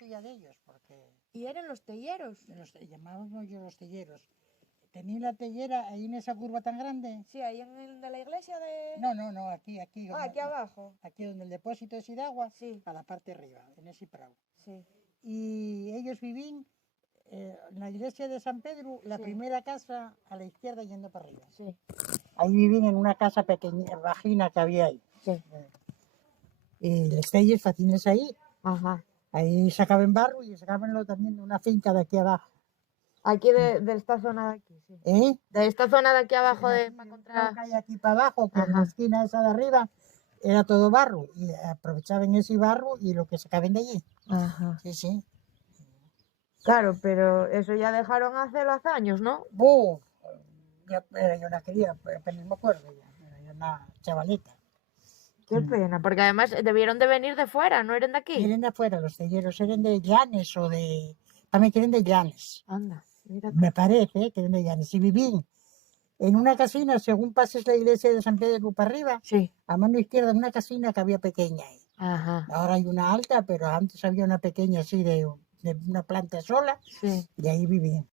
mucho ya de ellos, porque ¿Y eran los telleros? llamábamos yo los telleros. Tenía la tellera ahí en esa curva tan grande. Sí, ahí en el de la iglesia de... No, aquí. Ah, aquí abajo. Aquí donde el depósito es de agua, Sí. a la parte de arriba, en ese prado. Sí. Y ellos vivían en la iglesia de San Pedro, la Sí. primera casa a la izquierda yendo para arriba. Sí. Ahí vivían en una casa pequeña, bajina que había ahí. Sí. Y los telles facines ahí. Ajá. Ahí sacaban barro y sacaban también de una finca de aquí abajo. Aquí de esta zona de aquí, sí. ¿Eh? De esta zona de aquí abajo Sí, de aquí, para todo contra... lo que hay aquí para abajo, con Ajá. la esquina esa de arriba, era todo barro. Y aprovechaban ese barro y lo que sacaban de allí. Ajá. Sí, sí. Claro, pero eso ya dejaron hace años, ¿no? ¡Buf! Ya era yo una cría, apenas me acuerdo ya. Era yo una chavalita. Qué pena, porque además debieron de venir de fuera, no eran de aquí. Eran de afuera, los telleros eran de Llanes o de... También que eran de Llanes. Anda, mira. Me parece que eran de Llanes. Y vivían en una casina, según pases la iglesia de San Pedro para arriba, Sí. a mano izquierda, una casina que había pequeña ahí. Ajá. Ahora hay una alta, pero antes había una pequeña así de una planta sola, Sí. y ahí vivían.